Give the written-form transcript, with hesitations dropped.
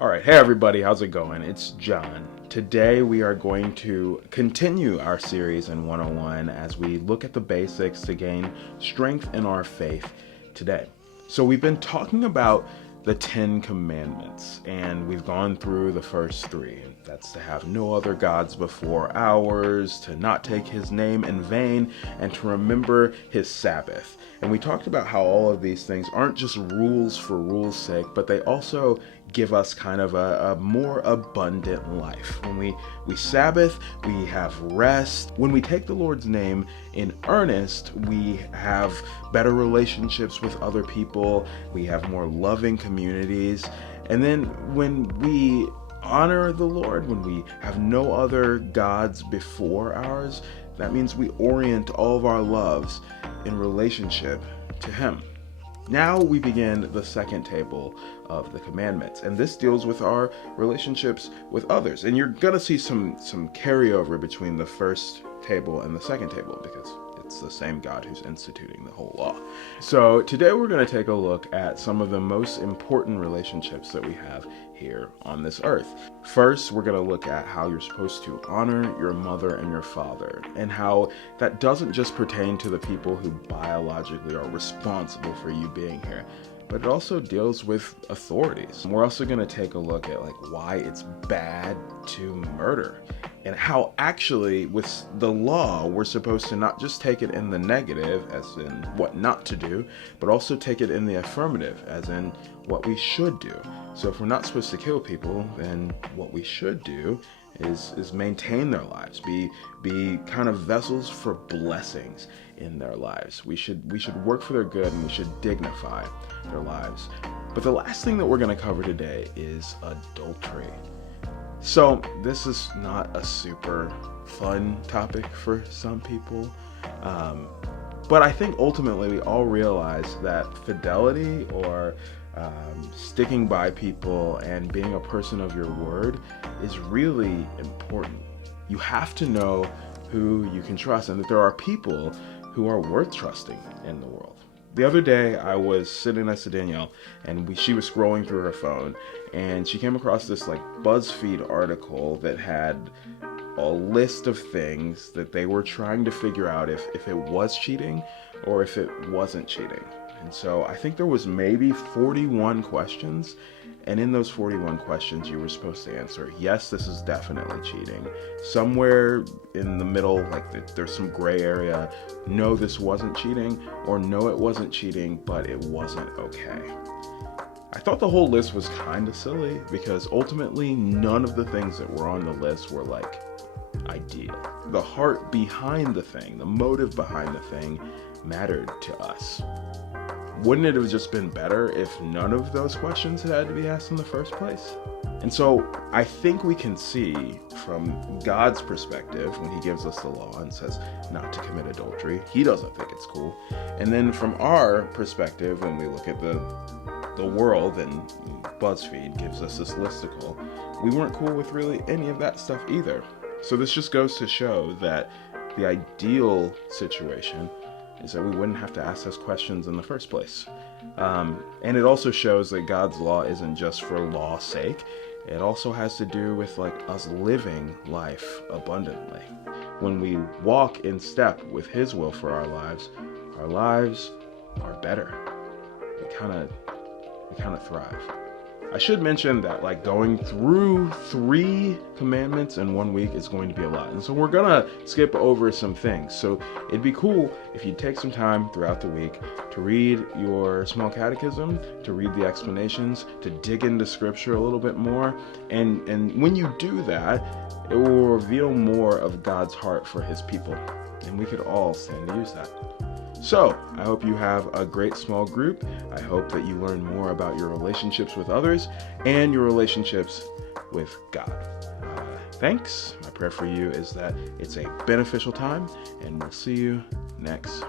All right, hey everybody, how's it going? It's John. Today we are going to continue our series in 101 as we look at the basics to gain strength in our faith today. So we've been talking about the 10 commandments, and we've gone through the first 3. That's to have no other gods before ours, to not take his name in vain, and to remember his Sabbath. And we talked about how all of these things aren't just rules for rules' sake, but they also give us kind of a more abundant life. When we Sabbath, we have rest. When we take the Lord's name in earnest, we have better relationships with other people. We have more loving communities. And then when we honor the Lord, when we have no other gods before ours, that means we orient all of our loves in relationship to Him. Now we begin the second table of the commandments, and this deals with our relationships with others. And you're gonna see some carryover between the first table and the second table because it's the same God who's instituting the whole law. So today we're going to take a look at some of the most important relationships that we have here on this earth. First, we're going to look at how you're supposed to honor your mother and your father, and how that doesn't just pertain to the people who biologically are responsible for you being here, but it also deals with authorities. We're also going to take a look at why it's bad to murder, and how actually with the law we're supposed to not just take it in the negative, as in what not to do, but also take it in the affirmative, as in what we should do. So if we're not supposed to kill people, then what we should do is maintain their lives, be kind of vessels for blessings in their lives. We should work for their good, and we should dignify their lives. But the last thing that we're going to cover today is adultery. So this is not a super fun topic for some people, but I think ultimately we all realize that fidelity, or sticking by people and being a person of your word, is really important. You have to know who you can trust, and that there are people who are worth trusting in the world. The other day, I was sitting next to Danielle, and she was scrolling through her phone, and she came across this BuzzFeed article that had a list of things that they were trying to figure out if it was cheating or if it wasn't cheating. And so I think there was maybe 41 questions, and in those 41 questions you were supposed to answer, yes, this is definitely cheating. Somewhere in the middle, there's some gray area, no, this wasn't cheating, or no, it wasn't cheating, but it wasn't okay. I thought the whole list was kind of silly, because ultimately none of the things that were on the list were ideal. The heart behind the thing, the motive behind the thing mattered to us. Wouldn't it have just been better if none of those questions had to be asked in the first place? And so I think we can see from God's perspective, when He gives us the law and says not to commit adultery, He doesn't think it's cool. And then from our perspective, when we look at the world, and BuzzFeed gives us this listicle, we weren't cool with really any of that stuff either. So this just goes to show that the ideal situation is that we wouldn't have to ask those questions in the first place. And it also shows that God's law isn't just for law's sake. It also has to do with us living life abundantly. When we walk in step with His will for our lives are better. We kind of thrive. I should mention that going through 3 commandments in 1 week is going to be a lot. And so we're gonna skip over some things. So it'd be cool if you take some time throughout the week to read your small catechism, to read the explanations, to dig into scripture a little bit more. And when you do that, it will reveal more of God's heart for His people. And we could all stand to use that. So, I hope you have a great small group. I hope that you learn more about your relationships with others and your relationships with God. Thanks. My prayer for you is that it's a beneficial time, and we'll see you next